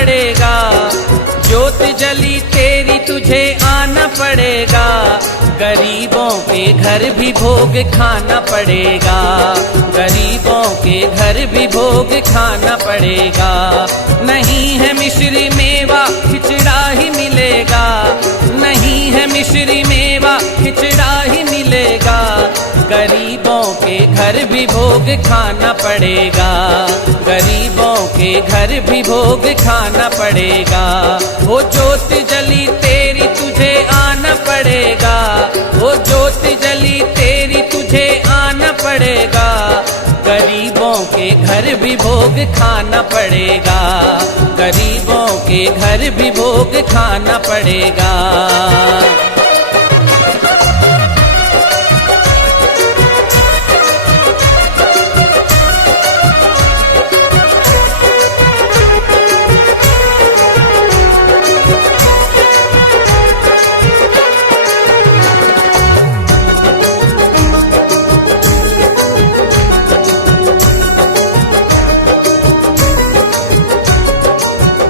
पड़ेगा। ज्योत जली तेरी तुझे आना पड़ेगा। गरीबों के घर भी भोग खाना पड़ेगा। गरीबों के घर भी भोग खाना पड़ेगा। नहीं है मिश्री मेवा खिचड़ा ही मिलेगा। नहीं है मिश्री मेवा खिचड़ा ही मिलेगा। गरीबों के घर भी भोग खाना पड़ेगा। गरीबों के घर भी भोग खाना पड़ेगा। वो ज्योत जली तेरी तुझे आना पड़ेगा। वो ज्योत जली तेरी तुझे आना पड़ेगा। गरीबों के घर भी भोग खाना पड़ेगा। गरीबों के घर भी भोग खाना पड़ेगा।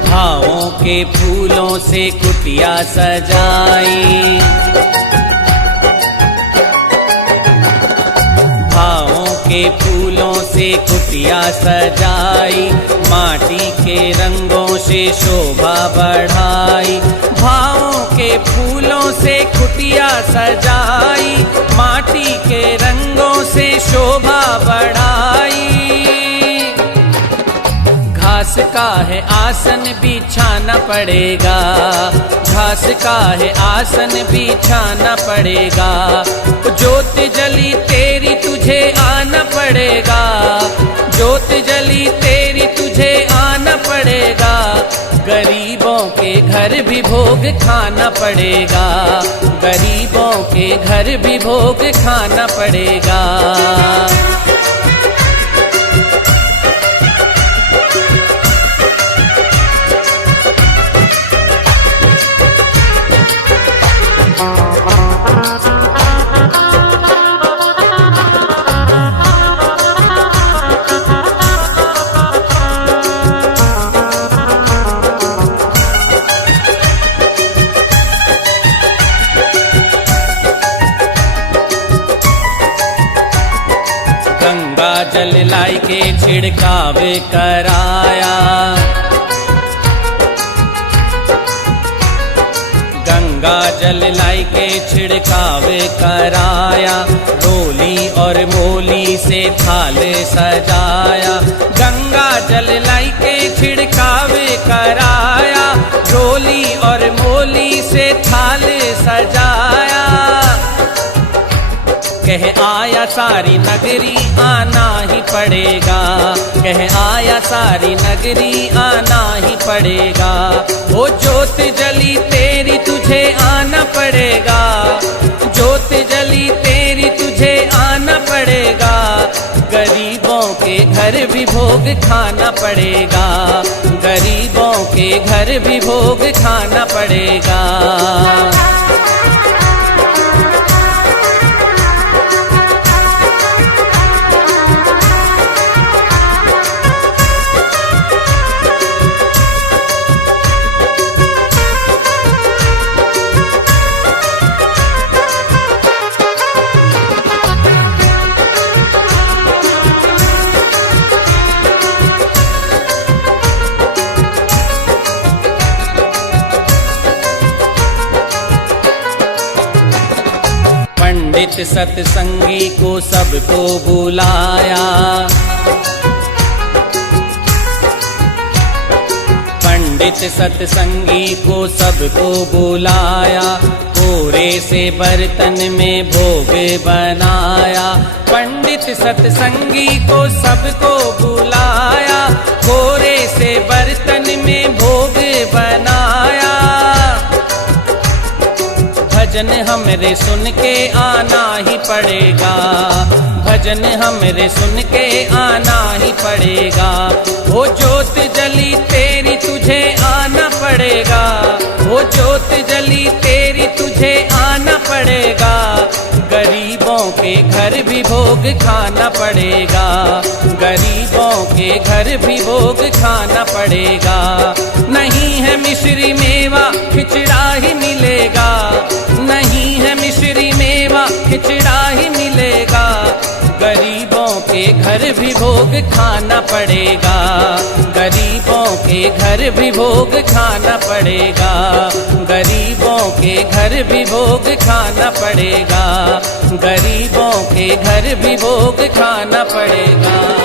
भावों के फूलों से कुटिया सजाई। भावों के फूलों से कुटिया सजाई। माटी के रंगों से शोभा बढ़ाई। भावों के फूलों से कुटिया सजाई। माटी के रंगों से शोभा बढ़ाई। घास का है आसन बिछाना पड़ेगा। घास का है आसन बिछाना पड़ेगा। ज्योत जली तेरी तुझे आना पड़ेगा। ज्योत जली तेरी तुझे आना पड़ेगा। गरीबों के घर भी भोग खाना पड़ेगा। गरीबों के घर भी भोग खाना पड़ेगा। गंगा जल लाई के छिड़कावे कराया। गंगा जल लाई के छिड़कावे कराया। रोली और मोली से थाल सजाया। गंगा जल लाई के छिड़कावे कराया। रोली और मोली से थाल सजाया। कह आया सारी नगरी आना ही पड़ेगा। कह आया सारी नगरी आना ही पड़ेगा। वो ज्योत जली तेरी तुझे आना पड़ेगा। ज्योत जली तेरी तुझे आना पड़ेगा। गरीबों के घर भी भोग खाना पड़ेगा। गरीबों के घर भी भोग खाना पड़ेगा। पंडित सत्संगी को सबको बुलाया। पंडित सत्संगी को सबको बुलाया। कोरे से बर्तन में भोग बनाया। पंडित सत्संगी को सबको बुलाया। कोरे से बर्तन में भोग बनाया। भजन हमरे सुन के आना ही पड़ेगा। भजन हमरे सुन के आना ही पड़ेगा। वो ज्योत जली तेरी तुझे आना पड़ेगा। वो ज्योत जली तेरी तुझे आना पड़ेगा। गरीबों गरीबों के घर भी भोग खाना पड़ेगा, गरीबों के घर भी भोग खाना पड़ेगा। नहीं है मिश्री मेवा खिचड़ा ही मिलेगा, नहीं है मिश्री मेवा खिचड़ा ही मिलेगा, गरीबों के घर भी भोग खाना पड़ेगा, गरीबों के घर भी भोग खाना पड़ेगा, गरीबों के घर भी भोग खाना पड़ेगा, गरीबों के घर भी भोग खाना पड़ेगा।